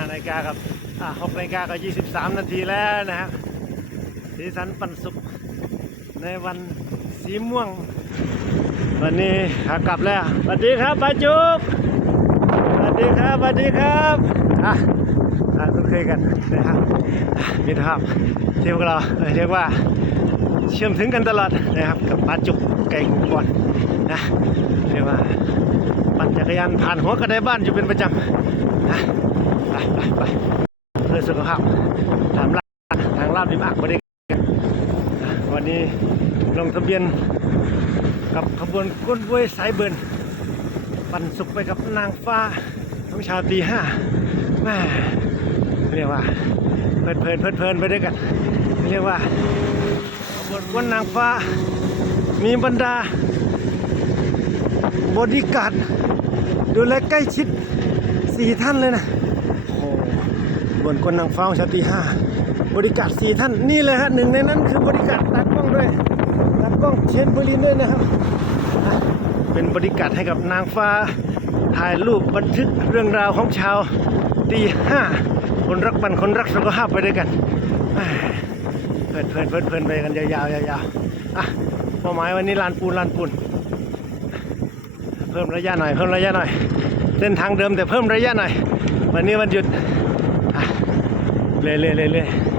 5นาฬิกากับอ่า6นาฬิกากับ23นาทีแล้วนะครับสีสันปันสุขในวันสีม่วง วันนี้ขากลับแล้วสวัสดีครับป้าจุ๊บสวัสดีครับสวัสดีครับอะอ่าคุ้นเคยกันนะครับมิตรภาพที่พวกเราเรียกว่าเชื่อมถึงกันตลอดนะครับกับป้าจุกไก่หมูก่อนนะเรียกว่าปั่นจักรยานผ่านหัวกระไดบ้านอยู่เป็นประจำ ไปไปไปเพื่อสุขภาพทางลาดทางลาดดีมากบริการนวันนี้ลงทะเบียนกับขบวนก้นบวยสายเบิร์นปั่นสุขไปกับนางฟ้าน้งชาวตีห้าแม่เรียกว่าเพลินเพลินเพลินเพลินไปด้วยกัน เรียกว่าขบนวันนางฟ้า มีบรรดาบอดี้การ์ดดูแลใกล้ชิดสี่ท่านเลยนะ บนกวนนางฟ้าชาตรีห้าบริการสี่ท่านนี่เลยฮะหนึ่งในนั้นคือบริการดตากล้องด้วยตากล้องเชนบุรีด้วยนะครับ เป็นบริการให้กับนางฟ้าถ่ายรูปบันทึกเรื่องราวของชาวตีห้าคนรักบันคนรักสุขภาพไปด้วยกันเพลินเพลินเพลินเพลินไปกันยาวๆยาวๆอะเป้าหมายวันนี้ลานปูนลานปูน เพิ่มระยะหน่อยเพิ่มระยะหน่อยเส้นทางเดิมแต่เพิ่มระยะหน่อย วันนี้วันหยุด เรื่อยๆ